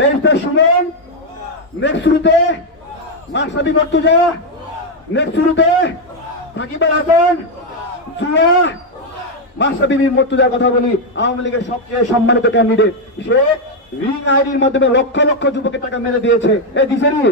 Barrister Suman next শুরুতে মাসাবি Murtaza next শুরুতে সাকিব আল হাসান, জুয়া। মাসাবি মর্তুজার কথা বলি, আওয়ামী লীগের সবচেয়ে সম্মানিত ক্যান্ডিডেট সে রিং আইডির মাধ্যমে লক্ষ লক্ষ যুবকের টাকা মেরে দিয়েছে। এ দিশেনি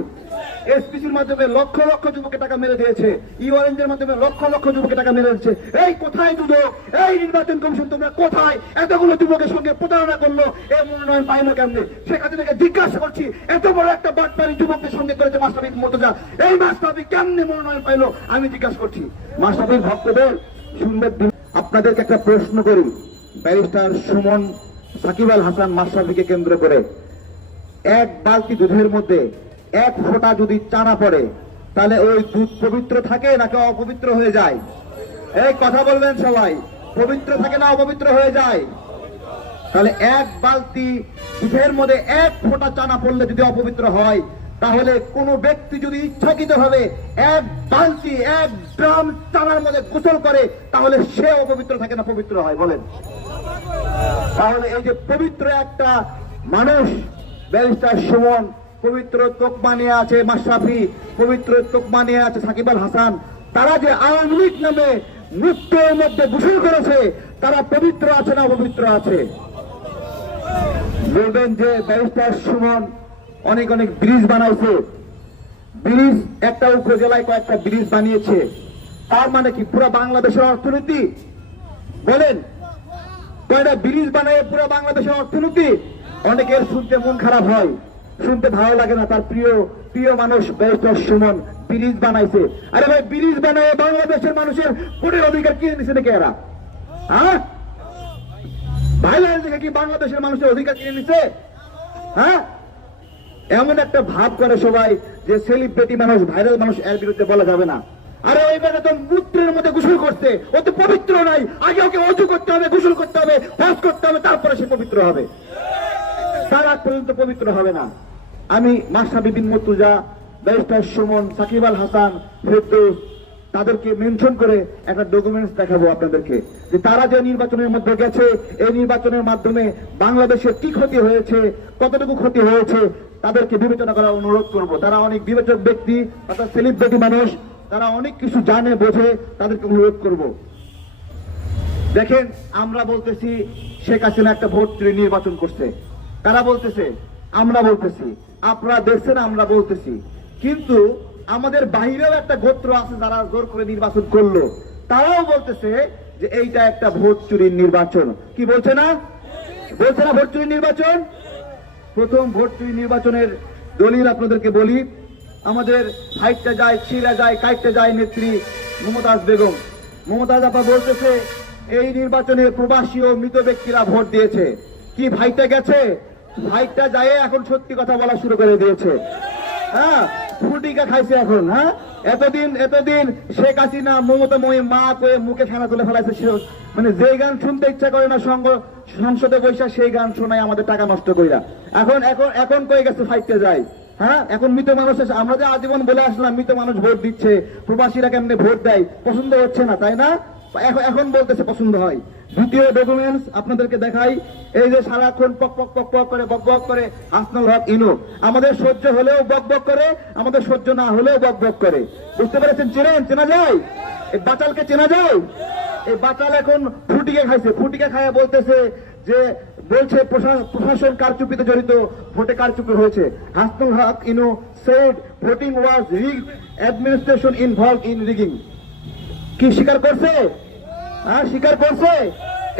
এসপিসির মাধ্যমে লক্ষ লক্ষ যুবকে টাকা মেরে দিয়েছে। ই অরেঞ্জের মাধ্যমে লক্ষ লক্ষ যুবকে টাকা মেরে দিয়েছে। এই কোথায় দুদক এই নির্বাচন কমিশন তোমরা কোথায়? এতগুলো যুবকের সঙ্গে প্রতারণা করল। এই মনোনয়ন পাইলো কেমনে? শেখ হাসিনাকে জিজ্ঞাসা করছি, এত বড় একটা বাটপারি যুবকদের সঙ্গে করেছে মাস্টাফিক মর্তজা। এই মাস্টাফি কেমনে মনোনয়ন পাইলো? আমি জিজ্ঞাসা করছি। মাস্টাফিক ভক্তদের শুনবে আপনাদেরকে একটা প্রশ্ন করি। ব্যারিস্টার সুমন সাকিব আল হাসান মাস্টাফিকে কেন্দ্র করে। এক বালতি দুধের মধ্যে এক ফোঁটা যদি চানা পড়ে, তাহলে ওই দুধ পবিত্র থাকে নাকি অপবিত্র হয়ে যায়? এই কথা বলবেন সবাই, পবিত্র থাকে না অপবিত্র হয়ে যায়? তাহলে এক বালতি দুধের মধ্যে এক ফোঁটা চানা পড়লে যদি অপবিত্র হয়, তাহলে কোন ব্যক্তি যদি ইচ্ছাকৃত ভাবে এক বালতি, এক গ্রাম চানার মধ্যে গোসল করে, তাহলে সে অপবিত্র থাকে না পবিত্র হয়, বলেন। তাহলে এই যে পবিত্র একটা মানুষ, ব্যারিস্টার সুমন পবিত্র তোকমা নিয়ে আছে মাশরাফি, পবিত্র তোকমা নিয়ে আছে সাকিব আল হাসান। তারা যে আওয়ামী লীগ নামে মৃত্যুর মধ্যে গোসল করেছে, তারা পবিত্র আছে না অপবিত্র আছে? বলবেন যে ব্যারিস্টার সুমন অনেক অনেক ব্রিজ বানাইছে। ব্রিজ একটা উপজেলায় কয়েকটা ব্রিজ বানিয়েছে। তার মানে কি পুরো বাংলাদেশের অর্থনীতি? বলেন, কয়টা ব্রিজ বানায় পুরো বাংলাদেশের অর্থনীতি? অনেকের শুনতে মন খারাপ হয়। শুনতে ভালো লাগে না, তার প্রিয় প্রিয় মানুষ ব্যারিস্টার সুমন ব্রিজ বানাইছে। আরে ভাই, ব্রিজ বানায় বাংলাদেশের মানুষের ভোটের অধিকার কিনে নিছে নাকি এরা? হ্যাঁ? ভাইলাইন থেকে কি বাংলাদেশের মানুষের অধিকার কিনে নিছে? হ্যাঁ? এমন একটা ভাব করে সবাই যে সেলিব্রিটি মানুষ ভাইরাল মানুষ, এর বিরুদ্ধে বলা যাবে না। আরে ওই বেটা তো মূত্রের মধ্যে গোসল করছে। ও তো পবিত্র নাই। আগে ওকে অজু করতে হবে, গোসল করতে হবে, হজ করতে হবে, তারপরে সে পবিত্র হবে। তার আগ পর্যন্ত পবিত্র হবে না। আমি মাসাবি বিন মতুজা ব্যারিস্টার সুমন, সাকিব আল হাসান, ফেরদৌস, তাদেরকে মেনশন করে একটা ডকুমেন্টস দেখাবো আপনাদেরকে। যে তারা যে নির্বাচনের মধ্যে গেছে, এই নির্বাচনের মাধ্যমে বাংলাদেশের কি ক্ষতি হয়েছে, কতটুকু ক্ষতি হয়েছে, তাদেরকে বিবেচনা করার অনুরোধ করব। তারা অনেক বিবেচক ব্যক্তি অর্থাৎ সেলিব্রিটি মানুষ, তারা অনেক কিছু জানে, বোঝে, তাদেরকে অনুরোধ করব। দেখেন, আমরা বলতেছি, শেখ হাসিনা একটা ভোট নির্বাচন করছে। তারা বলতেছে? আমরা বলতেছি। আপনারা দেখছেন, আমরা বলতেছি। কিন্তু আমাদের বাহিরেও একটা গোত্র আছে যারা জোর করে নির্বাচন করল। তারাও বলতেছে যে এইটা একটা ভোট চুরির নির্বাচন। কি বলছে না? বলছে না ভোট চুরির নির্বাচন? প্রথম ভোট চুরি নির্বাচনের দলিল আপনাদেরকে বলি। আমাদের হাইটটা যায়, ছিঁড়া যায়, কাইটটা যায় নেত্রী মমতাজ বেগম। মমতাজ আপা বলতেছে, এই নির্বাচনে প্রবাসী ও মৃত ব্যক্তিরা ভোট দিয়েছে। কি ভাইটা গেছে? ভাইটা যায় এখন সত্যি কথা বলা শুরু করে দিয়েছে। হ্যাঁ ফুটিকা খাইছে এখন হ্যাঁ? এতদিন এতদিন শেখ হাসিনা, মমতা মই মা কয়ে মুখে ফেনা তুলে ফেলাইছে, সে মানে যে গান শুনতে ইচ্ছা করে না, সঙ্গ, সংসদে বৈশা সেই গান শোনায় আমাদের টাকা নষ্ট কইরা। এখন এখন এখন কয়ে গেছে ফাইটতে যায়? হ্যাঁ? এখন মৃত মানুষ আমরা যে আজীবন বলে আসলাম, মৃত মানুষ ভোট দিচ্ছে, প্রবাসীরা কেমনে ভোট দেয়? পছন্দ হচ্ছে না, তাই না? এখন বলতেছে পছন্দ হয়। দ্বিতীয় ডকুমেন্টস আপনাদেরকে দেখাই। এই যে সারাক্ষণ পক পক পক পক করে, বক বক করে হাসনাল হক, ইনো। আমাদের সহ্য হলেও বক বক করে, আমাদের সহ্য না হলেও বক বক করে। বুঝতে পেরেছেন? চেনেন? চেনা যায়? এই বাচালকে চেনা যায়? এই বাচাল এখন ফুটিকে খাইছে। ফুটিকে খায় বলতেছে যে, বলছে প্রশা- প্রশাসন কারচুপিতে জড়িত। ভোটে কারচুপি হয়েছে। Hasanul Haq, Inu said voting was rig administration involve in rigging কি স্বীকার করছে? হ্যাঁ স্বীকার করছে?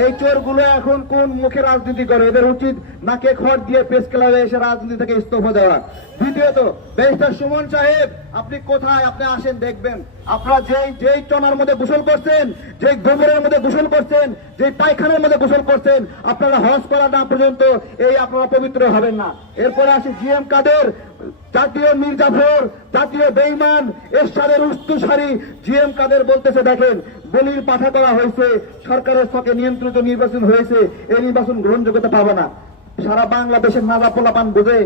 এই চোরগুলো এখন কোন মুখে রাজনীতি করে? এদের উচিত নাকে খড় দিয়ে প্রেস ক্লাবে এসে রাজনীতি থেকে ইস্তফা দেওয়া। দ্বিতীয়ত ব্যারিস্টার সুমন সাহেব, আপনি কোথায়? আপনি আসেন, দেখবেন। আপনারা যেই যেই চনার মধ্যে গোসল করছেন, যেই গোবরের মধ্যে গোসল করছেন, যেই পায়খানার মধ্যে গোসল করছেন, আপনারা হজ করা না পর্যন্ত এই আপনারা পবিত্র হবেন না। এরপরে আসি জিএম কাদের। জাতীয় মির্জাফর, জাতীয় বেইমান, এরশাদের উস্তুসারি জিএম কাদের বলতেছে, দেখেন, বলির পাঠা করা হয়েছে, সরকারের সকে নিয়ন্ত্রিত নির্বাচন হয়েছে, এই নির্বাচন গ্রহণযোগ্যতা পাবে না। সারা বাংলাদেশের নাজা পোলাপান বোঝে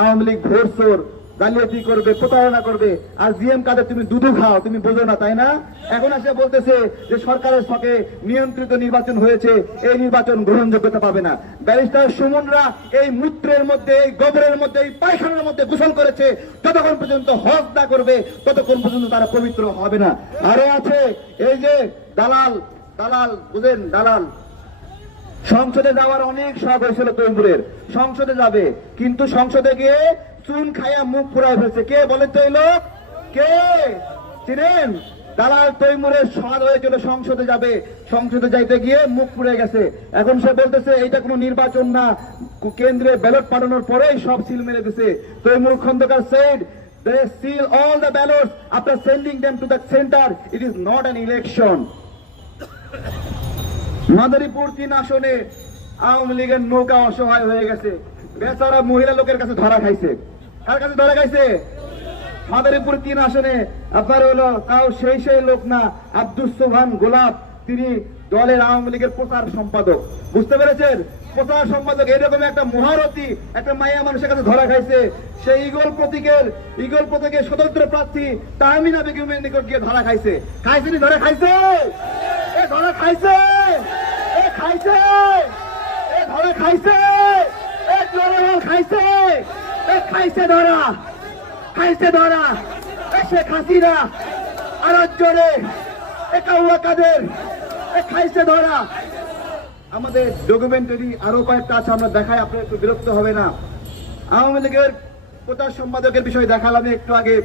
আওয়ামী লীগ ঘোরসোর জালিয়াতি করবে, প্রতারণা করবে? আর জিএম কাদের তুমি দুধু খাও, তুমি বোঝো না, তাই না? এখন আসে বলতেছে যে সরকারের ছকে নিয়ন্ত্রিত নির্বাচন হয়েছে, এই নির্বাচন গ্রহণযোগ্যতা পাবে না। ব্যারিস্টার সুমনরা এই মূত্রের মধ্যে, এই গোবরের মধ্যে, এই পায়খানার মধ্যে গোসল করেছে। যতক্ষণ পর্যন্ত হজ না করবে, ততক্ষণ পর্যন্ত তারা পবিত্র হবে না। আরও আছে, এই যে দালাল দালাল, বুঝেন, দালাল। সংসদে যাওয়ার অনেক শখ হয়েছিল তৈমুরের সংসদে যাবে, কিন্তু সংসদে গিয়ে চুন খাইয়া মুখ ফুরায় ফেলছে। কে বলেন তো এই লোক? কে? চিনেন? দালাল তৈমুরের স্বাদ হয়েছিল সংসদে যাবে। সংসদে যাইতে গিয়ে মুখ পুড়ে গেছে। এখন সে বলতেছে, এইটা কোনো নির্বাচন না। কেন্দ্রে ব্যালট পাঠানোর পরেই সব সিল মেরে দিছে। Taimur Khandaker said They seal all the ballots. After sending them to the center. It is not an election. Madaripur তিন আসনে আওয়ামী লীগের নৌকা অসহায় হয়ে গেছে। বেচারা মহিলা লোকের কাছে ধরা খাইছে। কার কাছে ধরা খাইছে? মাদারীপুর তিন আসনে। আপনার হলো তাও সেই সেই লোক না আব্দুল সোহান গোলাপ। তিনি দলের আওয়ামী লীগের প্রচার সম্পাদক। বুঝতে পেরেছেন? প্রচার সম্পাদক এরকম একটা মহারথী, একটা মায়া মানুষের কাছে ধরা খাইছে। সেই ইগল প্রতীকের ইগল প্রতীকের স্বতন্ত্র প্রার্থী তাহমিনা বেগমের নিকট গিয়ে ধরা খাইছে। খাইছে নি? ধরা খাইছে? এ ধরা খাইছে? এ খাইছে? এ ধরা খাইছে? এ খাইছে? খাইছে ধরা খাইছে ধরা শেখ হাসিনা আর জোরে এ কাউয়া কাদের খাইছে ধরা। আমাদের ডকুমেন্টারি আরও কয়েকটা আছে, আমরা দেখাই, আপনার একটু বিরক্ত হবে না। আওয়ামী লীগের প্রচার সম্পাদকের বিষয়ে দেখালাম একটু আগে,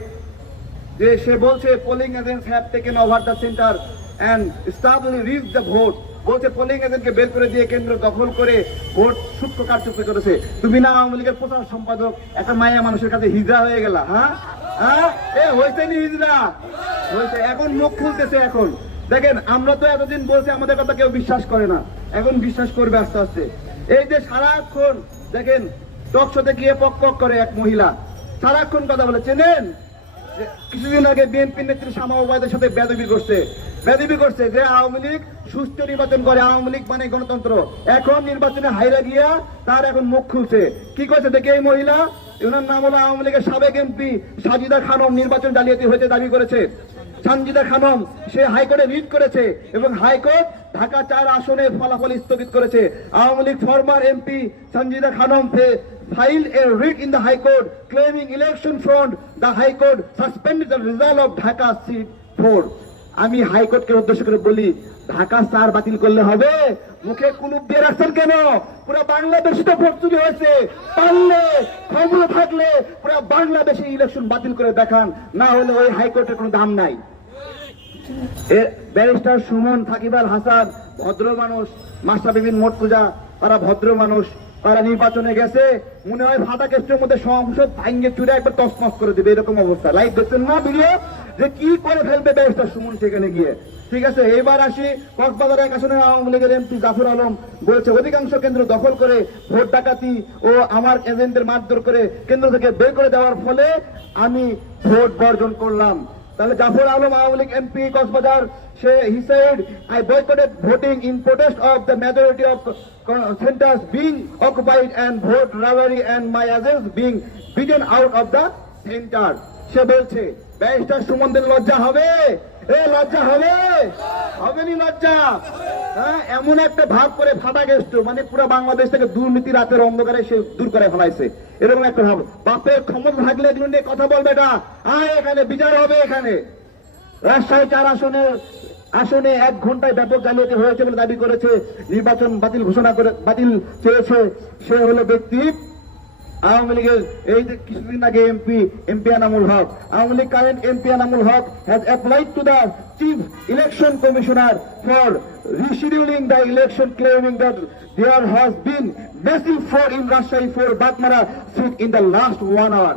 যে সে বলছে polling agents have taken over the centre and staff will reach the vote বলছে, পোলিং এজেন্টকে বের করে দিয়ে কেন্দ্র দখল করে ভোট সূক্ষ্ম কারচুপি করেছে। তুমি না আওয়ামী লীগের প্রচার সম্পাদক, একটা মায়া মানুষের কাছে হিজড়া হয়ে গেলা হ্যাঁ? হ্যাঁ? হয়েছে এখন মুখ খুলতেছে এখন। দেখেন, আমরা তো এতদিন বলছি, আমাদের কথা কেউ বিশ্বাস করে না। এখন বিশ্বাস করবে আস্তে আস্তে। এই যে সারাক্ষণ, দেখেন টকশোতে গিয়ে পক পক করে এক মহিলা। সারাক্ষণ কথা বলে, চেনেন? কিছুদিন আগে বিএনপি নেত্রী শামা ওবায়দের সাথে বেদবি করছে। বেদবি করছে যে আওয়ামী লীগ সুস্থ নির্বাচন করে, আওয়ামী লীগ মানে গণতন্ত্র। এখন নির্বাচনে হাইরা গিয়া তার এখন মুখ খুলছে। কি করছে দেখে এই মহিলা? ওনার নাম হলো আওয়ামী লীগের সাবেক এমপি সাজিদা খানম, নির্বাচন জালিয়াতি হয়েছে দাবি করেছে। সানজিদা খানম, সে হাইকোর্টে রিট করেছে এবং হাইকোর্ট ঢাকা চার আসনের ফলাফল স্থগিত করেছে। Awami League former MP Sanjida Khanam filed a writ in the High Court claiming election fraud. The High Court suspended the result of Dhaka seat 4. আমি হাইকোর্টকে উদ্দেশ্য করে বলি ঢাকা স্যার বাতিল করলে হবে? মুখে কুলুপ দিয়ে রাখছেন কেন? পুরো বাংলাদেশে তো ভোট চুরি হয়েছে। পারলে ক্ষমতা থাকলে পুরো বাংলাদেশে ইলেকশন বাতিল করে দেখান। না হলে ওই হাইকোর্টের কোনো দাম নাই। ব্যারিস্টার সুমন সাকিব আল হাসান, ভদ্র মানুষ মাস্টার বিবিন মোটকুজা তারা ভদ্র মানুষ। তারা নির্বাচনে গেছে, মনে হয় ফাটা কেস্টের মধ্যে সংসদ ভাঙ্গে চুরে একবার তসমস করে দেবে, এরকম অবস্থা। লাইভ দেখছেন না ভিডিও? যে কি করে ফেলবে ব্যারিস্টার সুমন সেখানে গিয়ে? ঠিক আছে, এইবার আসি কক্সবাজার এক আসনের আওয়ামী লীগের এমপি জাফর আলম বলেছে, অধিকাংশ কেন্দ্র দখল করে ভোট ডাকাতি ও আমার এজেন্টদের মারধর করে কেন্দ্র থেকে বের করে দেওয়ার ফলে আমি ভোট বর্জন করলাম। তাহলে Zafar Alam Awami League MP Cox's Bazar, say he said I boycotted voting in protest of the majority of centres being occupied and vote রালারি and my agents being beaten out of the centre সে বলছে, ব্যারিস্টার সুমনদের লজ্জা হবে? লজ্জা হবে? হবে লজ্জা। হ্যাঁ এমন একটা ভাব করে ফাটা গেষ্ট মানে পুরো বাংলাদেশ থেকে দুর্নীতি রাতের অন্ধকারে সে দূর করে ফেলাইছে। এরকম একটা ভাব। বাপের ক্ষমতা থাকলে এগুলো নিয়ে কথা বলবে এটা আয়, এখানে বিচার হবে এখানে। রাজশাহী চার আসনের আসনে এক ঘন্টায় ব্যাপক জালিয়াতি হয়েছে বলে দাবি করেছে। নির্বাচন বাতিল ঘোষণা করে, বাতিল চেয়েছে। সে হলো ব্যক্তি আওয়ামী লীগের এই যে কিছুদিন আগে MP MP Anamul Haque, Awami League current MP Anamul Haque has applied to the chief election commissioner for rescheduling the election, claiming that there has been massive fraud in Rajshahi for Batmara seat in the last one hour.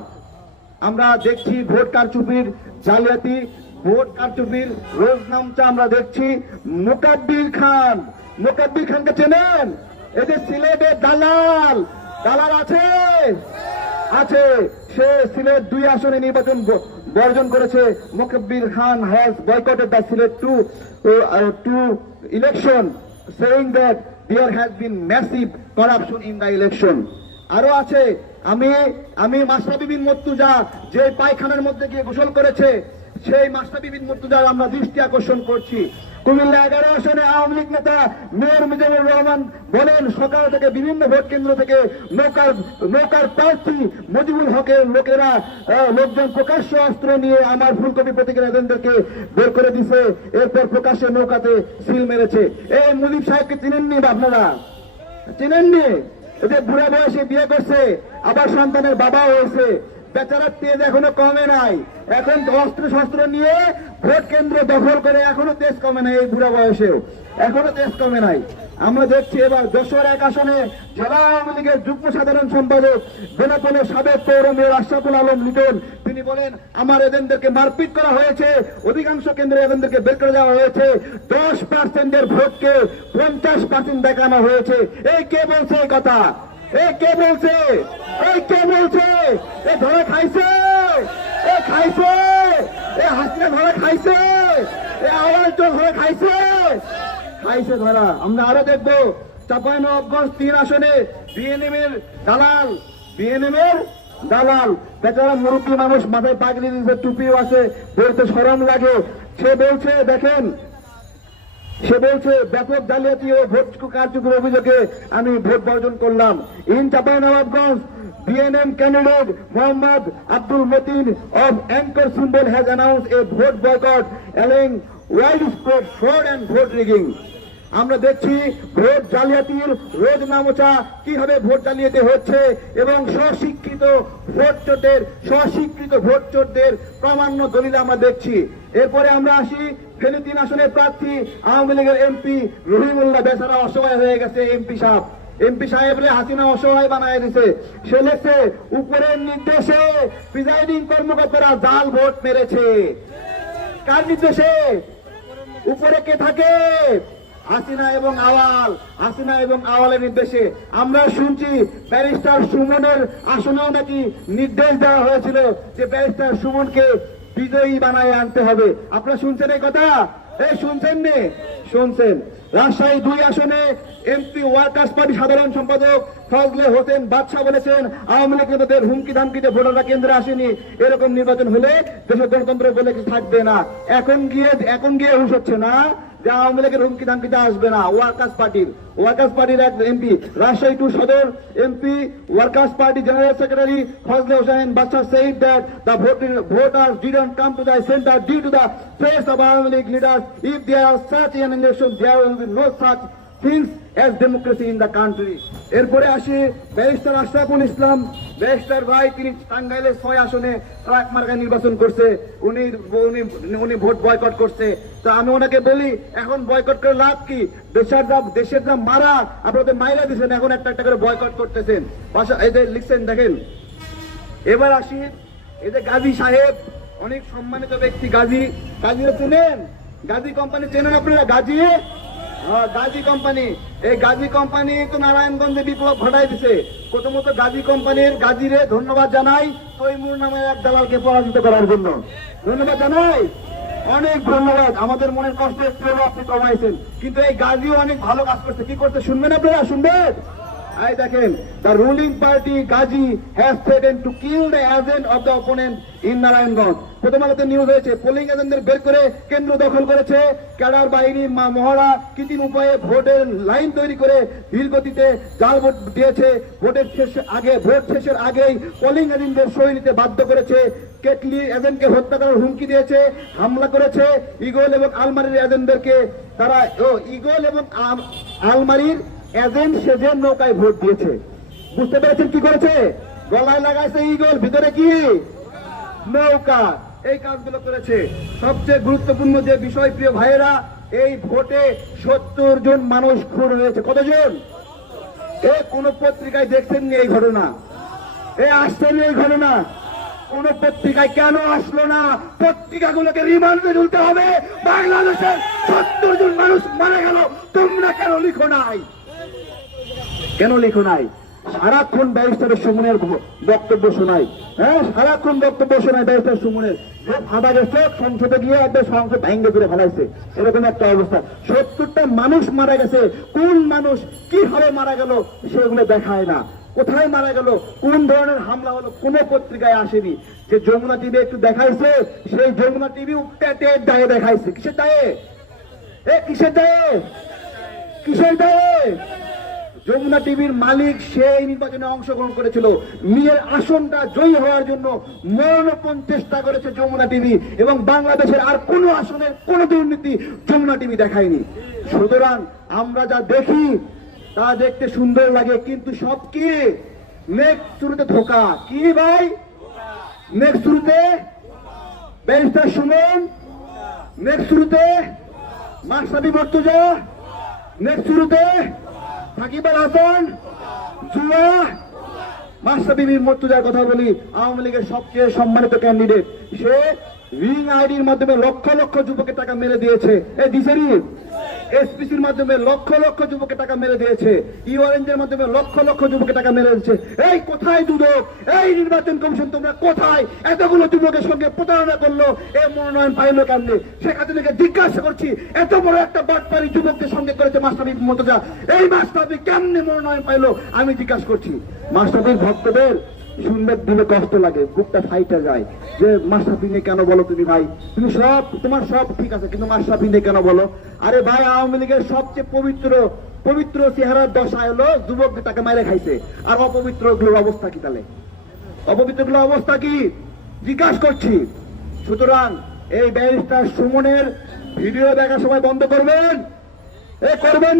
আমরা দেখছি vote কারচুপির জালিয়াতি, vote কারচুপির রোজ নামটা আমরা দেখছি মোকাব্বির খান মোকাব্বির খানকে চেনেন এই যে সিলেটের দালাল দালাল আছে? আছে। সে সিলেট দুই আসনে নির্বাচন বর্জন করেছে। Mokabbir Khan has boycotted the Sylhet two two election saying that there has been massive corruption in the election আরও আছে। আমি আমি মাস্টার বিবিন মর্তুজা যে পায়খানার মধ্যে গিয়ে গোসল করেছে সেই মাস্টার বিবিন মর্তুজার আমরা দৃষ্টি আকর্ষণ করছি। কুমিল্লা এগারো আসনে আওয়ামী লীগ নেতা মেয়র মুজিবুর রহমান বলেন, সকাল থেকে বিভিন্ন ভোট কেন্দ্র থেকে নৌকার নৌকার প্রার্থী মুজিবুল হকের লোকেরা লোকজন প্রকাশ্য অস্ত্র নিয়ে আমার ফুলকপি প্রতীকের এজেন্টদেরকে বের করে দিছে। এরপর প্রকাশ্যে নৌকাতে সিল মেরেছে। এই মুজিব সাহেবকে চিনেননি আপনারা? চিনেননি? ওদের বুড়া বয়সে বিয়ে করছে, আবার সন্তানের বাবা হয়েছে। বেচারার তেজ এখনও কমে নাই। এখন অস্ত্র শস্ত্র নিয়ে ভোট কেন্দ্র দখল করে এখনও তেজ কমে নাই এই বুড়া বয়সেও। এখনও তেজ কমে নাই। আমরা দেখছি এবার যশোর এক আসনে জেলা আওয়ামী লীগের যুগ্ম সাধারণ সম্পাদক বেনাপোলের সাবেক পৌর মেয়র আশরাফুল আলম লিটন। তিনি বলেন, আমার এজেন্টদেরকে মারপিট করা হয়েছে, অধিকাংশ কেন্দ্রে এজেন্টদেরকে বের করে দেওয়া হয়েছে। দশ পার্সেন্টের ভোটকে পঞ্চাশ পার্সেন্ট দেখানো হয়েছে। এই কে বলছে এই কথা? এই কে বলছে কে বলছে, এ খাইছে এ খাইছে এ খাইছে এ খাইছে খাইছে ধরা। আমরা আরও দেখব চাপাই তিন আসনে বিএনএম দালাল বিএনএম দালাল। বেচারা মুরব্বী মানুষ মাথায় পাগড়ি দিয়েছে, টুপিও আছে, বলতে সরম লাগে। সে বলছে, দেখেন সে বলছে, ব্যাপক জালিয়াতি ও ভোট কার্যক্রম অভিযোগে আমি ভোট বর্জন করলাম। In Chapainawabganj BNM candidate Mohammad Abdul Matin of anchor symbol has announce a vote boycott alleging wide spread fraud and vote rigging আমরা দেখছি ভোট জালিয়াতির রোজ নামোচা, কীভাবে ভোট জালিয়াতি হচ্ছে এবং স্বশিক্ষিত ভোট চোরদের স্বস্বীকৃত ভোট চোরদের প্রামাণ্য দলিল আমরা দেখছি। এরপরে আমরা আসি ফেনী তিন আসনের প্রার্থী আওয়ামী লীগের এমপি রহিমুল্লাহ বেচারা অসহায় হয়ে গেছে, এমপি সাহেব। এমপি সাহেবরে হাসিনা অসহায় বানায় দিছে। সে লেখছে, উপরের নির্দেশে প্রিজাইডিং কর্মকর্তারা জাল ভোট মেরেছে। কার নির্দেশে? উপরে কে থাকে? হাসিনা এবং আওয়াল। হাসিনা এবং আওয়ালের নির্দেশে। আমরা শুনছি ব্যারিস্টার সুমনের আসনেও নাকি নির্দেশ দেওয়া হয়েছিল যে ব্যারিস্টার সুমনকে বিজয়ী বানায় আনতে হবে। আপনারা শুনছেন এই কথা? এই শুনছেন নে? শুনছেন। রাজশাহী দুই আসনে এমপি ওয়ার্কার্স পার্টি সাধারণ সম্পাদক ফজলে হোসেন বাদশাহ বলেছেন, আওয়ামী লীগ নেতাদের হুমকি ধামকিতে ভোটাররা কেন্দ্রে আসেনি। এরকম নির্বাচন হলে দেশের গণতন্ত্র বলে থাকবে না। এখন গিয়ে এখন গিয়ে হুশ হচ্ছে না? যে আওয়ামী লীগের হুমকি ধামকিতে আসবে না ওয়ার্কার্স পার্টির ওয়ার্কার্স পার্টির এক MP Rajshahi two Sadar MP workers party general secretary Fazle Hossain Badsha that the voter- voters didn't come to the center due to the face of Awami League leaders. If there are such an election, there will be no such things as democracy in the country. এরপরে আসি barrister Ashraful Islam. Barrister ভাই, তিনি টাঙ্গাইলের ছয় আসনে truck মার্কায় নির্বাচন করছে। উনি উনি উনি ভোট বয়কট করছে। তো আমি ওনাকে বলি, এখন বয়কট করে লাভ কি? দেশের যা দেশের যা মারা, আপনাদের মাইরা দিচ্ছেন এখন একটা একটা করে বয়কট করতেছেন। পাশা এই যে লিখছেন, দেখেন। এবার আসি, এই যে গাজী সাহেব, অনেক সম্মানিত ব্যক্তি গাজী। গাজীরা চেনেন? গাজী কোম্পানি চেনেন আপনারা? গাজী? গাজী কোম্পানি এই গাজী কোম্পানি তো নারায়ণগঞ্জে বিপ্লব ঘটাই দিছে। প্রথমত গাজী কোম্পানির গাজীরে ধন্যবাদ জানাই তৈমুর নামে এক দালালকে পরাজিত করার জন্য। ধন্যবাদ জানাই। অনেক ধন্যবাদ। আমাদের মনের কষ্ট একটু আপনি কমাইছেন। কিন্তু এই গাজীও অনেক ভালো কাজ করছে। কি করতে শুনবেন আপনারা? শুনবেন? এই দেখেন the ruling party Gazi has threatened to kill the agent of the opponent in Narayanganj প্রথম আলোতে নিউজ হয়েছে পোলিং এজেন্টদের বের করে কেন্দ্র দখল করেছে। ক্যাডার বাহিনী মহড়া কৃত্রিম উপায়ে ভোটের লাইন তৈরি করে ধীর গতিতে জাল ভোট দিয়েছে। ভোটের শেষ আগে, ভোট শেষের আগেই পোলিং এজেন্টদের সই নিতে বাধ্য করেছে। কেটলি এজেন্টকে হত্যা করার হুমকি দিয়েছে, হামলা করেছে ইগল এবং আলমারির এজেন্টদেরকে। তারা ইগল এবং আলমারির এজেন্ট সেজে নৌকায় ভোট দিয়েছে। বুঝতে পেরেছেন কি করেছে? গলায় লাগাইছে ইগল ভিতরে কি? নৌকা। এই কাজগুলো করেছে। সবচেয়ে গুরুত্বপূর্ণ যে বিষয়, প্রিয় ভাইয়েরা, এই ভোটে সত্তর জন মানুষ খুন হয়েছে। কতজন? এ কোন পত্রিকায় দেখছেন এই ঘটনা? এ আসছেন এই ঘটনা? কোন পত্রিকায় কেন আসলো না? পত্রিকাগুলোকে রিমান্ডে তুলতে হবে। বাংলাদেশের সত্তর জন মানুষ মারা গেল। তোমরা কেন লিখো নাই? কেন লিখো নাই? সারাক্ষণ ব্যারিস্টারের সুমনের বক্তব্য শোনাই। হ্যাঁ সারাক্ষণ বক্তব্য শোনাই ব্যারিস্টার সুমনের। ফাঁদা গেছে, সংসদে গিয়ে একবার সংসদ ভেঙ্গে করে ফেলাইছে। এরকম একটা অবস্থা। সত্তরটা মানুষ মারা গেছে। কোন মানুষ কীভাবে মারা গেল, সেগুলো দেখায় না। কোথায় মারা গেল, কোন ধরনের হামলা হলো, কোন পত্রিকায় আসেনি। যে যমুনা টিভি একটু দেখাইছে, সেই যমুনা টিভি পেটের দায়ে দেখাইছে। কিসের দায়ে? এ, কিসের দায়ে? কিসের দায়ে? যমুনা টিভির মালিক সেই নির্বাচনে অংশগ্রহণ করেছিল। নিজের আসনটা জয়ী হওয়ার জন্য মরণপণ চেষ্টা করেছে যমুনা টিভি এবং বাংলাদেশের আর কোনো আসনের কোনো দুর্নীতি যমুনা টিভি দেখায়নি। সুতরাং আমরা যা দেখি, তা দেখতে সুন্দর লাগে, কিন্তু সব কি? নেক্সট শুরুতে ধোকা। কি ভাই? নেক্সট শুরুতে? ব্যারিস্টার সুমন? নেক্সট শুরুতে? মাসাবি মর্তুজা নেক্সট শুরুতে? সাকিব আল হাসান জুয়া। মাসাবি মর্তুজার কথা বলি, আওয়ামী লীগের সবচেয়ে সম্মানিত ক্যান্ডিডেট সে রিং আইডির মাধ্যমে লক্ষ লক্ষ যুবকের টাকা মেরে দিয়েছে। এ দিশারি এসপিসির মাধ্যমে লক্ষ লক্ষ যুবকের টাকা মেরে দিয়েছে। ই অরেঞ্জের মাধ্যমে লক্ষ লক্ষ যুবকের টাকা মেরে দিয়েছে। এই কোথায় দুদক? এই নির্বাচন কমিশন তোমরা কোথায়? এতগুলো যুবকের সঙ্গে প্রতারণা করল। এই মনোনয়ন পাইলো কেমনে? শেখ হাসিনাকে জিজ্ঞাসা করছি, এত বড় একটা বাটপারি যুবকদের সঙ্গে করেছে মাস্টাবি মন্তজা এই মাস্টাবি কেমনে মনোনয়ন পাইলো? আমি জিজ্ঞাসা করছি। মাস্টাবির ভক্তদের শুনবে দিলে কষ্ট লাগে, বুকটা ফাইটা যায়। যে মাস্টাফি নিয়ে কেন বলো তুমি ভাই? তুমি সব, তোমার সব ঠিক আছে, কিন্তু মাস্টাফি নিয়ে কেন বলো? আরে ভাই, আওয়ামী লীগের সবচেয়ে পবিত্র পবিত্র চেহারার দশা হলো যুবক তাকে মাইরে খাইছে। আর অপবিত্রগুলোর অবস্থা কি তাহলে? অপবিত্রগুলোর অবস্থা কি? জিজ্ঞাসা করছি। সুতরাং এই ব্যারিস্টার সুমনের ভিডিও দেখার সময় বন্ধ করবেন? এ করবেন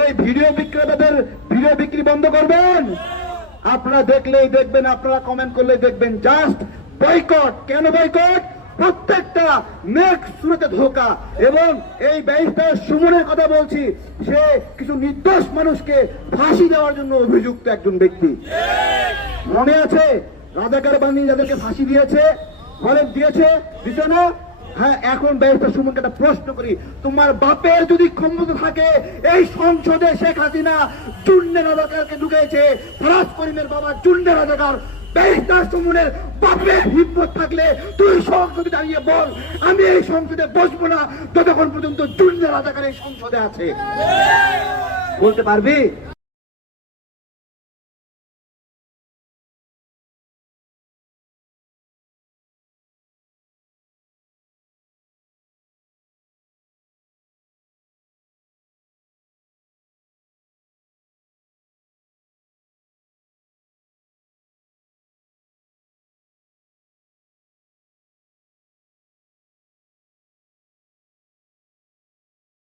এই ভিডিও বিক্রেতাদের ভিডিও বিক্রি বন্ধ করবেন? আপনারা দেখলেই দেখবেন আপনারা কমেন্ট করলেই দেখবেন জাস্ট বয়কট কেন বয়কট প্রত্যেকটা নেক্সট শুরুতে ধোকা। এবং এই ব্যারিস্টার সুমনের কথা বলছি সে কিছু নির্দোষ মানুষকে ফাঁসি দেওয়ার জন্য অভিযুক্ত একজন ব্যক্তি। মনে আছে? রাজাকার বানিয়ে যাদেরকে ফাঁসি দিয়েছে হলে দিয়েছে দিত না? হ্যাঁ এখন সুমনকে একটা প্রশ্ন করি। তোমার বাপের যদি ক্ষমতা থাকে, এই সংসদে শেখ হাসিনা রাজাকারকে ঢুকেছে। ফরাজ করিমের বাবা রাজাকার। ব্যারিস্টার সুমনের বাপের হিম্মত থাকলে তুই সংসদে দাঁড়িয়ে বল। আমি এই সংসদে বসবো না, যতক্ষণ পর্যন্ত জুন্নে রাজাকার এই সংসদে আছে। বলতে পারবি?